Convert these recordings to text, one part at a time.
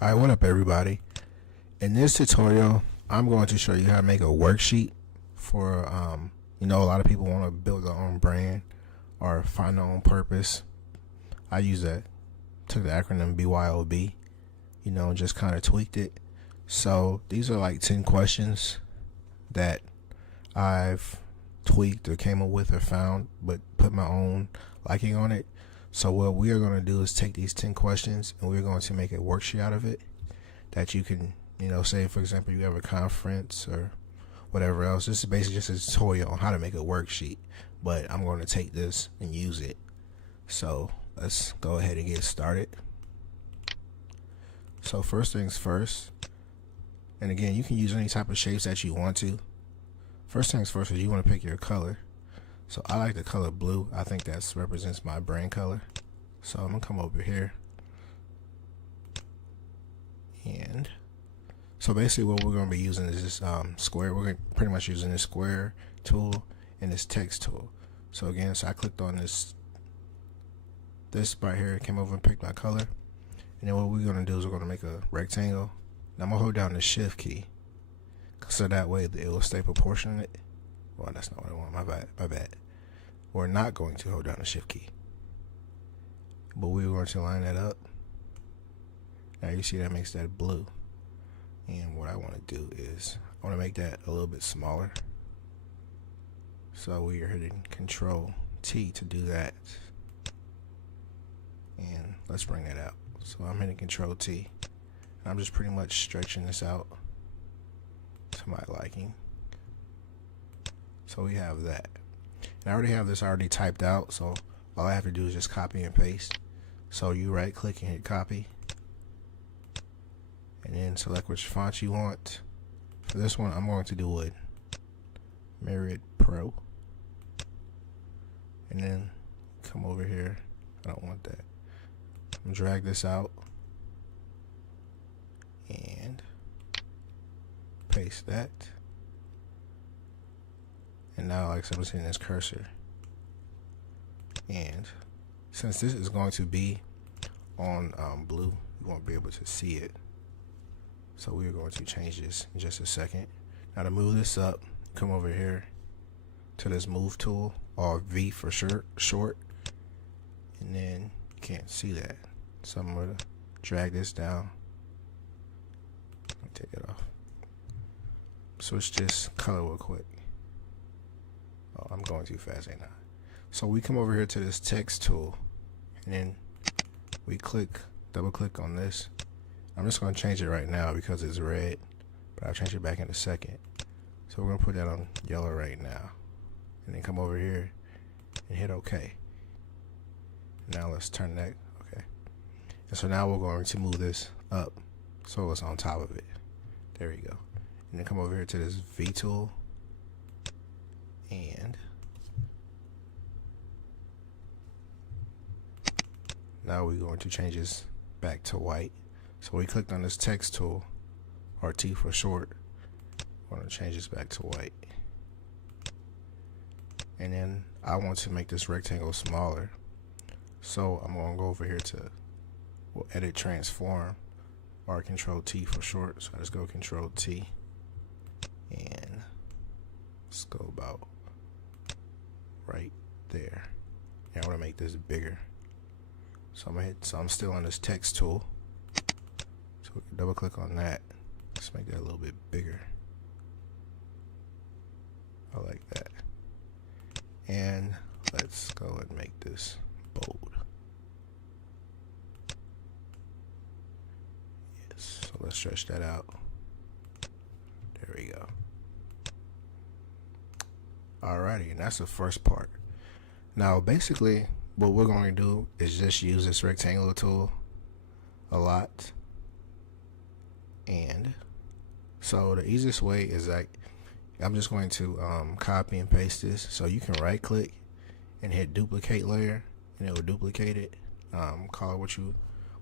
Alright, what up everybody? In this tutorial, I'm going to show you how to make a worksheet for, a lot of people want to build their own brand or find their own purpose. I took the acronym BYOB, just kind of tweaked it. So these are like 10 questions that I've tweaked or came up with or found, but put my own liking on it. So what we are going to do is take these 10 questions and we're going to make a worksheet out of it that you can, say for example you have a conference or whatever else. This is basically just a tutorial on how to make a worksheet, but I'm going to take this and use it. So let's go ahead and get started. So first things first, and again, you can use any type of shapes that you want to. First things first is you want to pick your color. So I like the color blue. I think that represents my brand color. So I'm gonna come over here, and so basically what we're gonna be using is this square. We're pretty much using this square tool and this text tool. So again, I clicked on this right here, came over and picked my color, and then what we're gonna do is we're gonna make a rectangle. Now I'm gonna hold down the shift key, so that way it will stay proportionate. Well, that's not what I want. My bad. We're not going to hold down the shift key, but we're going to line that up. Now you see that makes that blue, and what I want to do is I want to make that a little bit smaller. So we are hitting Control T to do that, and let's bring that out. So I'm hitting Control T. I'm just pretty much stretching this out to my liking. So we have that. And I already have this already typed out, so all I have to do is just copy and paste. So you right click and hit copy, and then select which font you want. For this one, I'm going to do it Myriad Pro, and then come over here. I don't want that. I'm gonna drag this out and paste that. And now, like I'm seeing this cursor, and since this is going to be on blue, you won't be able to see it. So we are going to change this in just a second. Now to move this up, come over here to this move tool, or V for short, and then you can't see that. So I'm gonna drag this down. Take it off. Switch this color real quick. Oh, I'm going too fast, ain't I? So we come over here to this text tool, and then we double click on this. I'm just going to change it right now because it's red, but I'll change it back in a second. So we're going to put that on yellow right now, and then come over here and hit OK. Now let's turn that, okay. And so now we're going to move this up so it's on top of it. There we go. And then come over here to this V tool, and now we're going to change this back to white. So we clicked on this text tool, or T for short. I'm going to change this back to white, and then I want to make this rectangle smaller, so I'm going to go over here to edit transform, or Control T for short. So I just go Control T, and let's go about right there. And I want to make this bigger. So I'm still on this text tool. So we can double click on that. Let's make that a little bit bigger. I like that. And let's go and make this bold. Yes. So let's stretch that out. There we go. Alrighty, and that's the first part. Now basically what we're going to do is just use this rectangular tool a lot. And so the easiest way is I'm just going to copy and paste this. So you can right click and hit duplicate layer, and it will duplicate it. Call it what you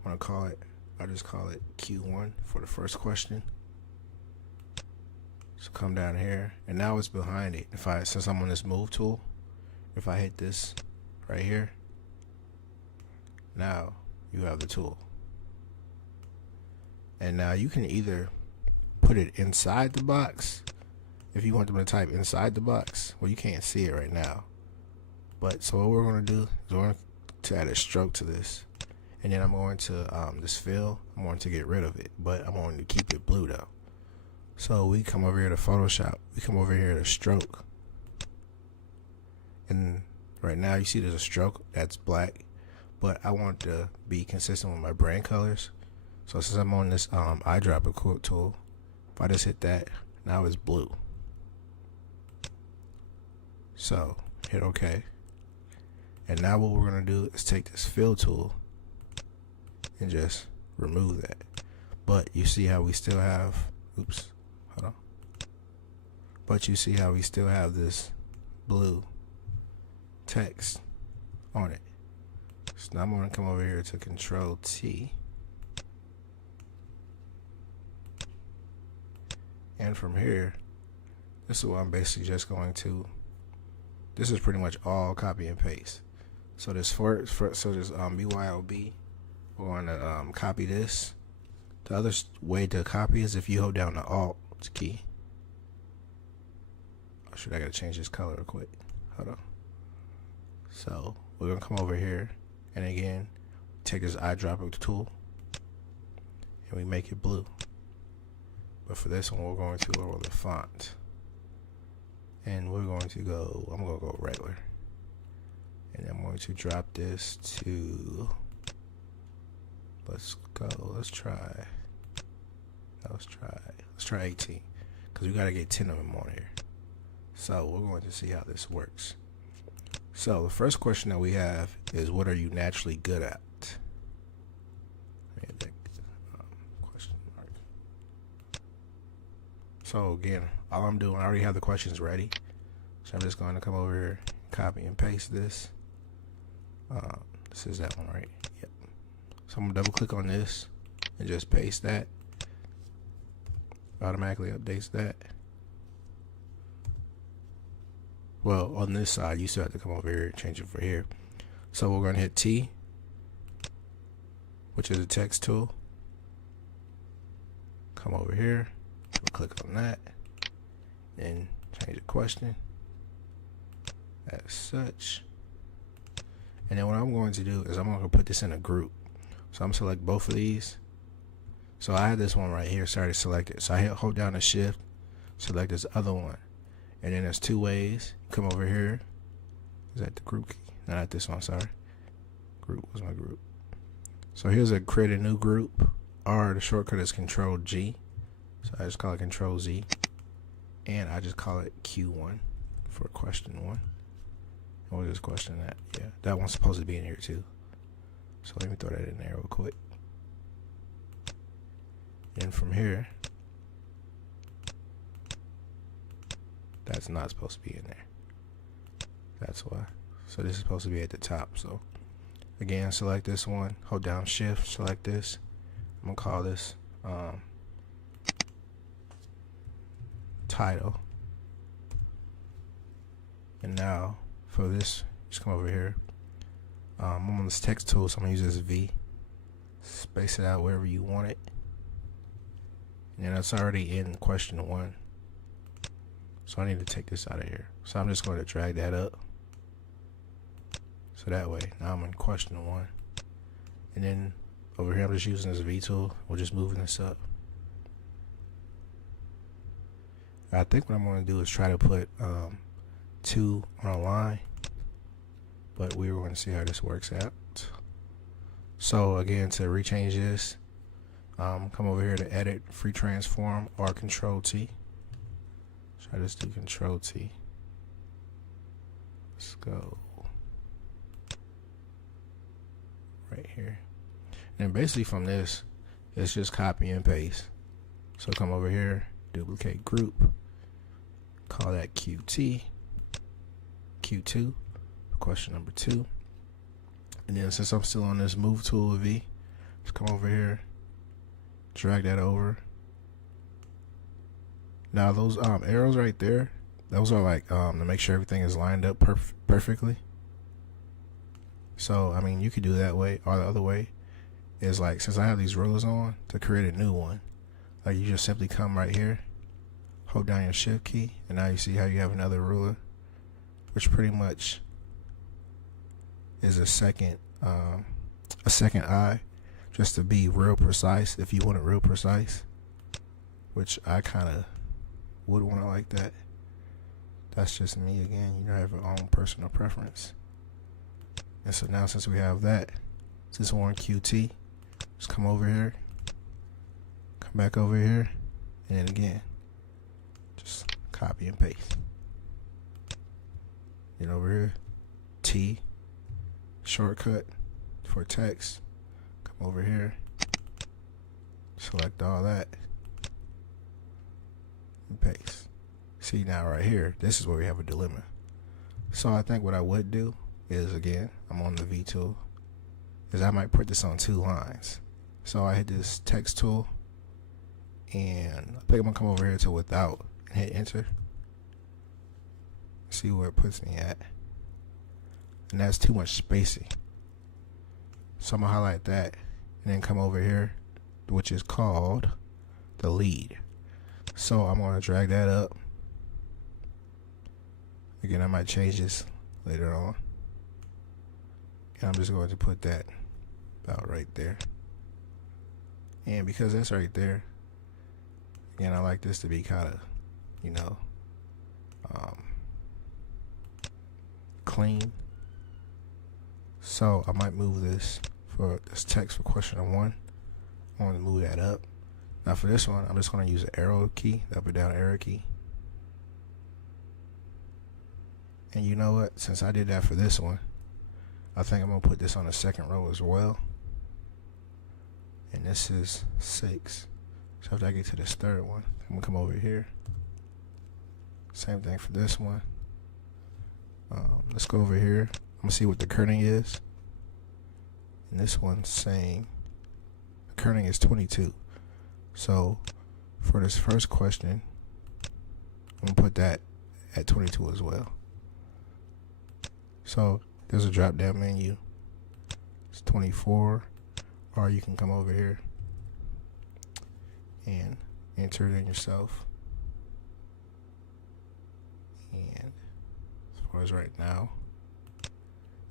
want to call it. I'll just call it Q1 for the first question. So come down here, and now it's behind it. Since I'm on this move tool, if I hit this right here, now you have the tool. And now you can either put it inside the box if you want them to type inside the box. Well, you can't see it right now. But so what we're going to do is we're going to add a stroke to this. And then I'm going to, this fill, I'm going to get rid of it. But I'm going to keep it blue though. So we come over here to Photoshop. We come over here to stroke. And right now you see there's a stroke that's black. But I want to be consistent with my brand colors. So since I'm on this eyedropper tool, if I just hit that, now it's blue. So hit OK. And now what we're going to do is take this fill tool and just remove that. But you see how we still have, oops, hold on. But you see how we still have this blue text on it. So now I'm going to come over here to Control T. And from here, this is what I'm basically just going to, this is pretty much all copy and paste. So this BYOB, we're going to copy this. The other way to copy is if you hold down the Alt key. Oh shit, I gotta change this color real quick. Hold on. So we're gonna come over here and again take this eyedropper tool and we make it blue. But for this one we're going to lower the font. And we're going to go, I'm gonna go regular. And I'm going to drop this to, let's try 18, because we got to get 10 of them on here. So we're going to see how this works. So the first question that we have is, what are you naturally good at? Question mark. So again, all I'm doing, I already have the questions ready. So I'm just going to come over here, copy and paste this. This is that one, right? Yep. So I'm gonna double click on this and just paste that. Automatically updates that. Well, on this side, you still have to come over here and change it for here. So we're gonna hit T, which is a text tool. Come over here, click on that, and change the question as such. And then what I'm going to do is I'm going to put this in a group. So I'm going to select both of these. So I had this one right here, so I already selected. So I hold down the shift, select this other one. And then there's two ways. Come over here. Is that the group key? No, not this one, sorry. Group, what's my group? So here's a create a new group. Or the shortcut is Control G. So I just call it Control Z. And I just call it Q1 for question 1. We'll just question that. Yeah, that one's supposed to be in here too. So let me throw that in there real quick. And from here, that's not supposed to be in there. That's why. So this is supposed to be at the top. So again, select this one, hold down shift, select this. I'm gonna call this title. And now for this, just come over here. I'm on this text tool, so I'm gonna use this V. Space it out wherever you want it. And it's already in question 1. So I need to take this out of here. So I'm just going to drag that up. So that way, now I'm in question 1. And then over here, I'm just using this V tool. We're just moving this up. I think what I'm going to do is try to put 2 on a line. But we're going to see how this works out. So again, to rechange this, come over here to edit, free transform, or Control T. So I just do Control T. Let's go right here. And basically from this, it's just copy and paste. So come over here, duplicate group, call that QT, Q2. Question number 2. And then since I'm still on this move tool with V, just come over here, drag that over. Now those arrows right there, those are like to make sure everything is lined up perfectly. So I mean, you could do that way or the other way. is like, since I have these rulers on, to create a new one, like you just simply come right here, hold down your shift key, and now you see how you have another ruler, which pretty much is a second eye, just to be real precise if you want it real precise, which I kind of would want it like that. That's just me again. You have your own personal preference. And so now, since we have that, since we're on QT, just come over here, come back over here, and then again, just copy and paste. Then over here, T, shortcut for text, come over here, select all that, and paste. See, now right here, this is where we have a dilemma. So I think what I would do is, again, I'm on the V tool, is I might put this on 2 lines. So I hit this text tool, and I think I'm gonna come over here to without and hit enter. See where it puts me at. And that's too much spacing. So I'm gonna highlight that and then come over here, which is called the lead. So I'm gonna drag that up. Again, I might change this later on. And I'm just going to put that about right there. And because that's right there, again, I like this to be kind of, you know, clean. So I might move this for this text for question 1. I want to move that up. Now for this one, I'm just going to use the arrow key, the up and down arrow key. And you know what? Since I did that for this one, I think I'm going to put this on the second row as well. And this is 6. So after I get to this third one, I'm going to come over here. Same thing for this one. Let's go over here. I'm going to see what the kerning is. And this one's saying the kerning is 22. So for this first question, I'm going to put that at 22 as well. So there's a drop down menu. It's 24, or you can come over here and enter it in yourself. And as far as right now,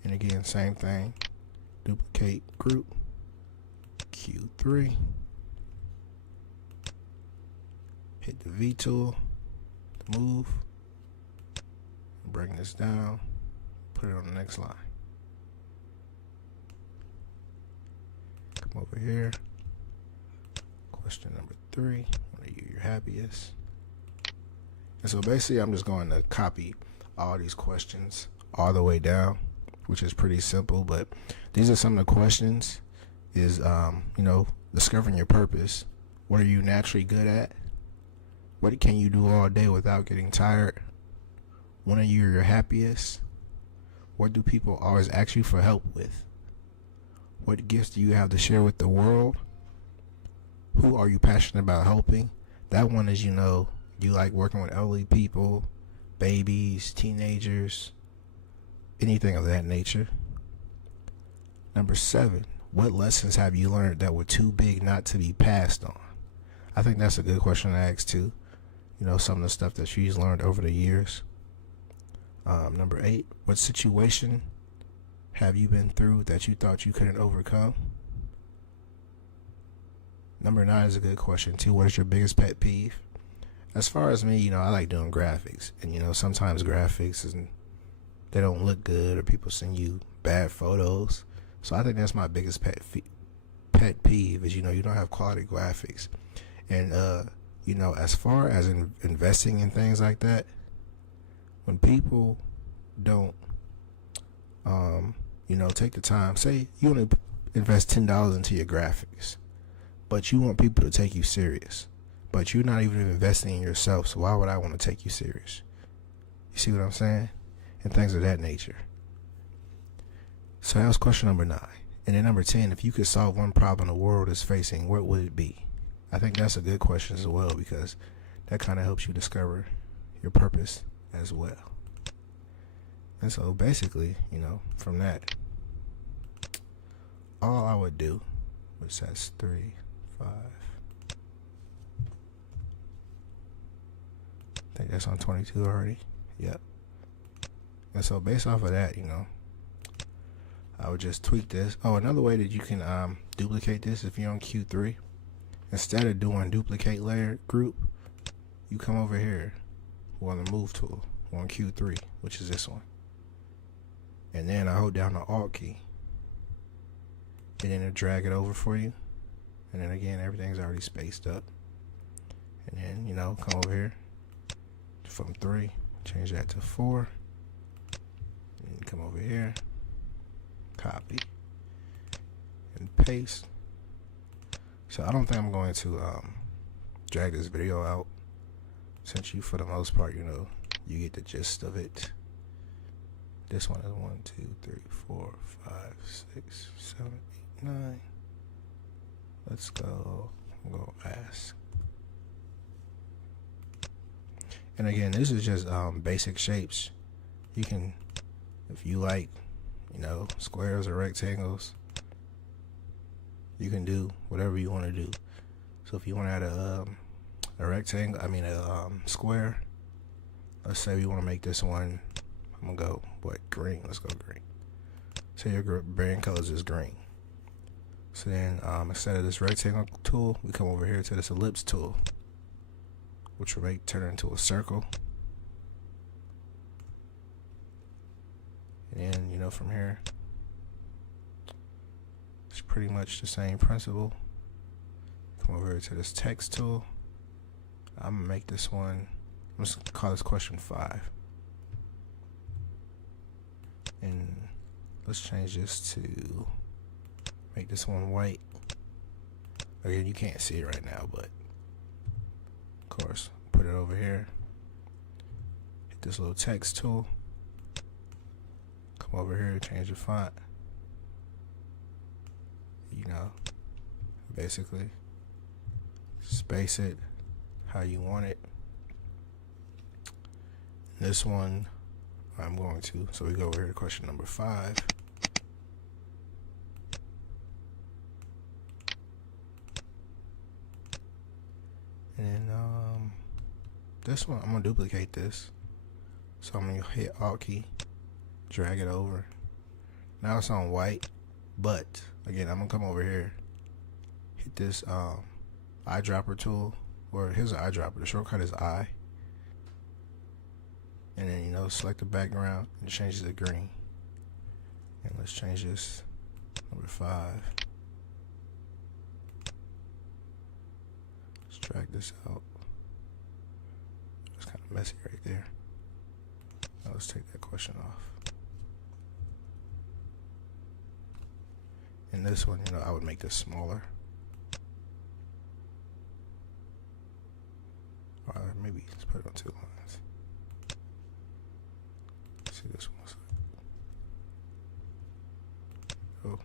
and again, same thing, duplicate group, Q3, hit the V tool, move, bring this down, put it on the next line. Come over here. Question number 3. When are you your happiest? And so basically, I'm just going to copy all these questions all the way down, which is pretty simple. But these are some of the questions. Is you know, discovering your purpose. What are you naturally good at? What can you do all day without getting tired? When are you your happiest? What do people always ask you for help with? What gifts do you have to share with the world? Who are you passionate about helping? That one is, you know, you like working with elderly people, babies, teenagers, anything of that nature. Number 7, what lessons have you learned that were too big not to be passed on? I think that's a good question to ask too. You know, some of the stuff that she's learned over the years. Number 8, what situation have you been through that you thought you couldn't overcome? Number 9 is a good question too. What is your biggest pet peeve? As far as me, you know, I like doing graphics, and you know, sometimes graphics they don't look good, or people send you bad photos. So I think that's my biggest pet peeve is, you know, you don't have quality graphics. And you know, as far as investing in things like that, when people don't you know, take the time, say you want to invest $10 into your graphics, but you want people to take you serious, but you're not even investing in yourself, so why would I want to take you serious? You see what I'm saying? And things of that nature. So that was question number 9. And then number 10, if you could solve one problem the world is facing, what would it be? I think that's a good question as well, because that kind of helps you discover your purpose as well. And so basically, you know, from that, all I would do which that's 3, 5. I think that's on 22 already. Yep. And so based off of that, I would just tweak this. Oh, another way that you can duplicate this, if you're on Q3, instead of doing duplicate layer group, you come over here on the move tool on Q3, which is this one. And then I hold down the Alt key. And then it'll drag it over for you. And then again, everything's already spaced up. And then, come over here from 3, change that to 4. And come over here, copy, and paste. So I don't think I'm going to drag this video out, since you, for the most part, you get the gist of it. This one is 1, 2, 3, 4, 5, 6, 7, 8, 9. Let's go. I'm going to ask. And again, this is just basic shapes. You can, if you like, squares or rectangles, you can do whatever you want to do. So if you want to add a rectangle, a square, let's say you want to make this one, I'm gonna go green. Let's go green. So your brand colors is green. So then instead of this rectangle tool, we come over here to this ellipse tool, which will turn it into a circle. And then from here, it's pretty much the same principle. Come over here to this text tool. I'm gonna make this one, I'm just gonna call this question 5. And let's change this to make this one white. Again, you can't see it right now, but of course, put it over here. Hit this little text tool. Come over here, change the font. Basically space it how you want it. This one I'm going to, so we go over here to question number 5. And then this one, I'm going to duplicate this. So I'm going to hit Alt key, drag it over. Now it's on white, but again, I'm going to come over here, hit this eyedropper tool, or here's an eyedropper. The shortcut is I. And then, select the background and change it to green. And let's change this number 5. Let's drag this out. It's kind of messy right there. Now let's take that question off. And this one, I would make this smaller. Or maybe let's put it on 2 lines. See this one. Oh.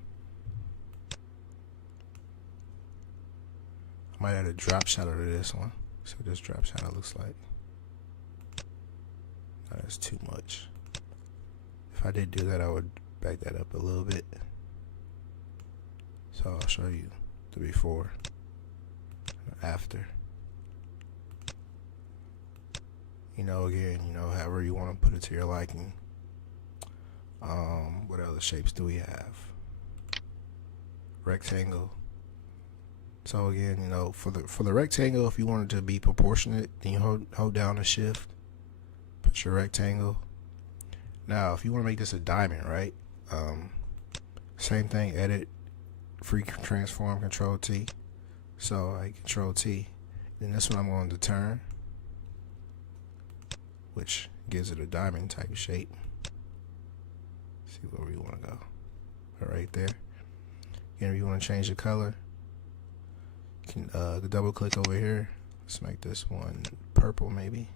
I might add a drop shadow to this one. So this drop shadow looks like. No, that's too much. If I did do that, I would back that up a little bit. So I'll show you the before and after. Again, however you want to put it to your liking. What other shapes do we have? Rectangle. So again, for the rectangle, if you want it to be proportionate, then you hold down the shift, put your rectangle. Now, if you want to make this a diamond, right? Same thing, edit, free transform, Control T. So I Control T. Then this one I'm going to turn, which gives it a diamond type shape. See where we want to go. Right there. Again, if you want to change the color, you can double click over here. Let's make this one purple maybe.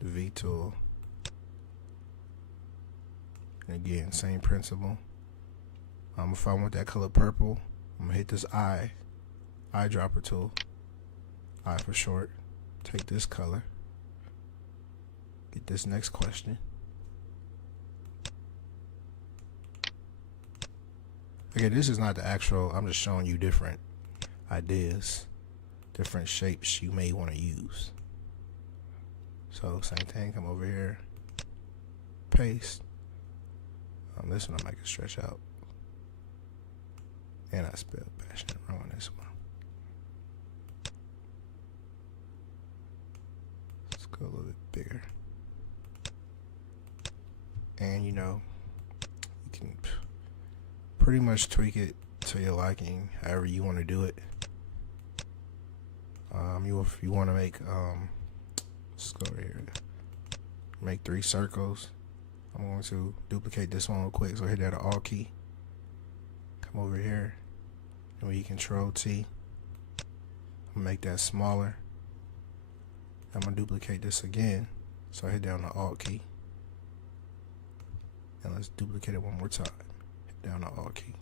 The V tool. And again, same principle. If I want that color purple, I'm gonna hit this eyedropper tool. I for short. Take this color. Get this next question. Okay, this is not the actual, I'm just showing you different ideas, different shapes you may want to use. So same thing, come over here, paste. This one I might stretch out. And I spelled passionate wrong on this one. Let's go a little bit bigger. And you can pretty much tweak it to your liking, however you want to do it. If you want to make, let's go over here, make 3 circles. I'm going to duplicate this one real quick, so hit that Alt key. Come over here, and we Control T. I'm gonna make that smaller. I'm gonna duplicate this again, so I hit down the Alt key. And let's duplicate it one more time. Hit down the Alt key.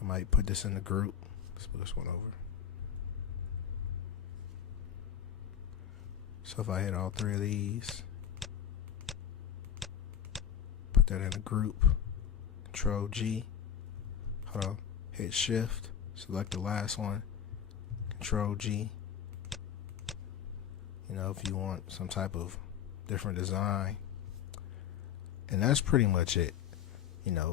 I might put this in the group. Let's put this one over. So if I hit all 3 of these, put that in a group, Control G, hold on, hit Shift, select the last one, Control G. If you want some type of different design. And that's pretty much it,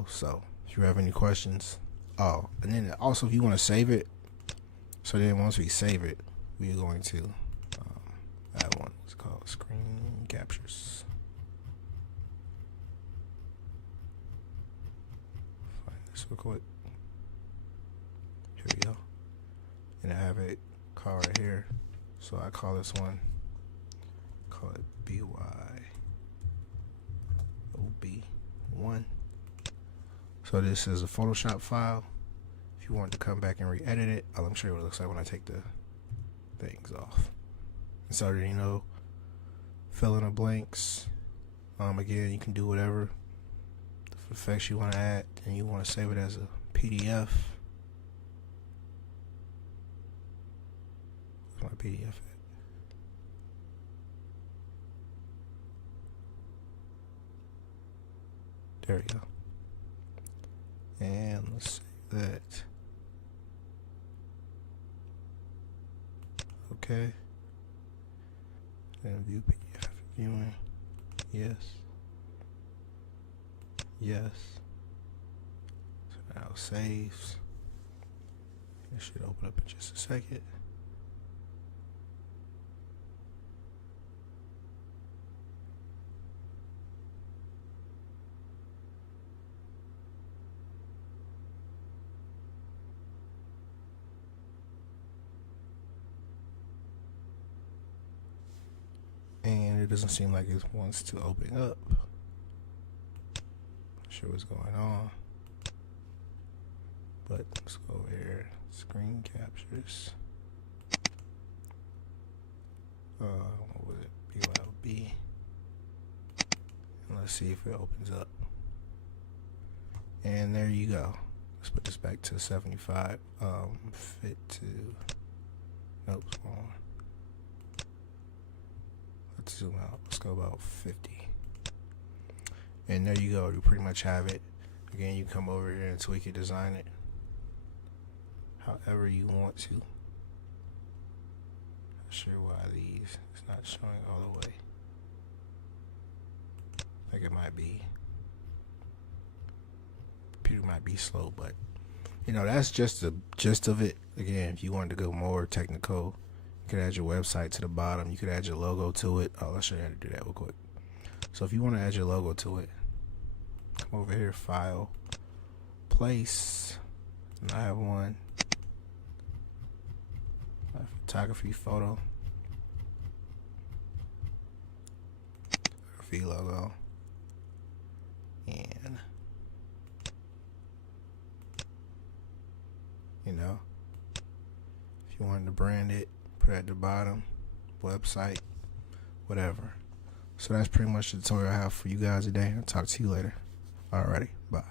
so if you have any questions. Oh, and then also if you want to save it, so then once we save it, we're going to add one. It's called Screen Captures. Find this real quick. Here we go. And I have it called right here. So I call this one, call it BYOB 1. So this is a Photoshop file. If you want to come back and re-edit it, I'll show you what it looks like when I take the things off. And so fill in the blanks. Again, you can do whatever effects you want to add, and you want to save it as a PDF. Where's my PDF at? There we go. And let's save that. Okay. And view PDF viewing. Yes. Yes. So now saves. It should open up in just a second. And it doesn't seem like it wants to open up. Not sure what's going on. But let's go over here. Screen captures. What was it? BYOB. And let's see if it opens up. And there you go. Let's put this back to 75. Fit to. Nope, wrong. Let's zoom out. Let's go about 50. And there you go. You pretty much have it. Again, you come over here and tweak it, design it however you want to. Not sure why it's not showing all the way. I think it might be. Computer might be slow, but that's just the gist of it. Again, if you wanted to go more technical, you could add your website to the bottom. You could add your logo to it. Oh, let's show you how to do that real quick. So if you want to add your logo to it, come over here, File, Place, and I have one. My photography photo. Photography logo. And, if you wanted to brand it, put it at the bottom, website, whatever. So that's pretty much the tutorial I have for you guys today. I'll talk to you later. Alrighty, bye.